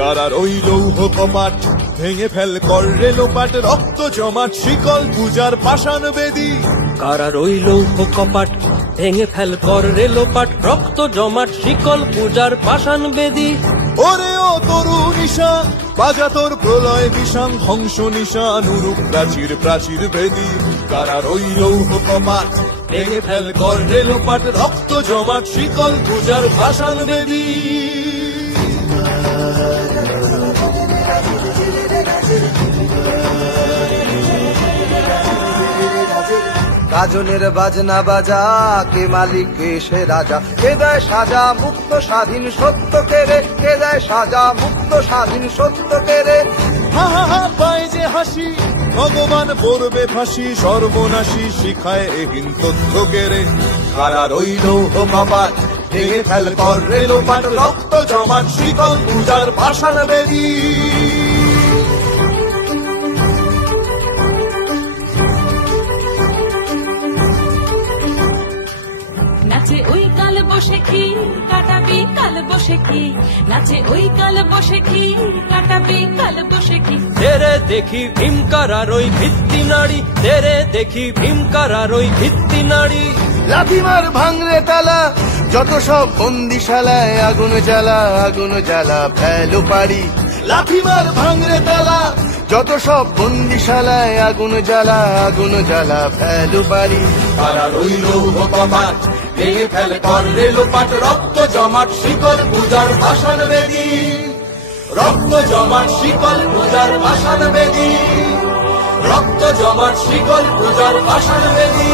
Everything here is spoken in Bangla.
কারার ওই লৌহ কপাট ভেঙে ফেল কর রে লোপাট, রক্ত জমাট শিকল পূজার পাষাণ বেদী। কারার ওই লৌহ কপাট ভেঙে ফেল কর রে লোপাট, রক্ত জমাট শিকল পূজার পাষাণ বেদী। ওরে ও তরু নিশান বাজা তোর প্রলয় বিষান, ধ্বংস নিশান উরুপ প্রাচীর প্রাচীর বেদী। কারার ওই লৌহ কপাট ভেঙে ফেল কর রে লোপাট, রক্ত জমাট শিকল পূজার পাষাণ বেদী। গাজনের বাজনা বাজা, কে মালিক কে সে রাজা, কে দেয় সাজা মুক্ত স্বাধীন সত্য কেড়ে, কে দেয় সাজা মুক্ত স্বাধীন সত্য কেড়ে। হা হা হা পায় যে হাসি, ভগবান পড়বে ফাঁসি, সর্বনাশী শিখায় এহীন তথ্য কেড়ে। কারার ওই লৌহ কপাট ভেঙে ফেল কর রে লোপাট, রক্ত জমাট শিকল পূজার পাষাণ বেদী। নাচে ওই কাল বসে কি কাটাবি কাল বসে কি, নাচে ওই কাল বসে কি কাটাবি কাল বসে কি। তেরে দেখি ভীমকারার ওই ভিত্তি নাড়ি, তেরে দেখি ভীমকারার ওই ভিত্তি নাড়ি। লাথিমার ভাঙরে তালা, যত সব বন্দিশালায় আগুন জ্বালা আগুন জ্বালা ফেলো পারি। লাথিমার ভাঙরে তালা, যত সব বন্দিশালায় আগুন জ্বালা আগুন জ্বালা ফেলো পারি। কারার ওই লৌহ কপাট ভেঙে ফেল কর রে লোপাট, রক্ত জমাট শিকল পূজার পাষাণ বেদী। রক্ত জমাট শিকল পূজার পাষাণ বেদী, রক্ত জমাট শিকল পূজার পাষাণ বেদী।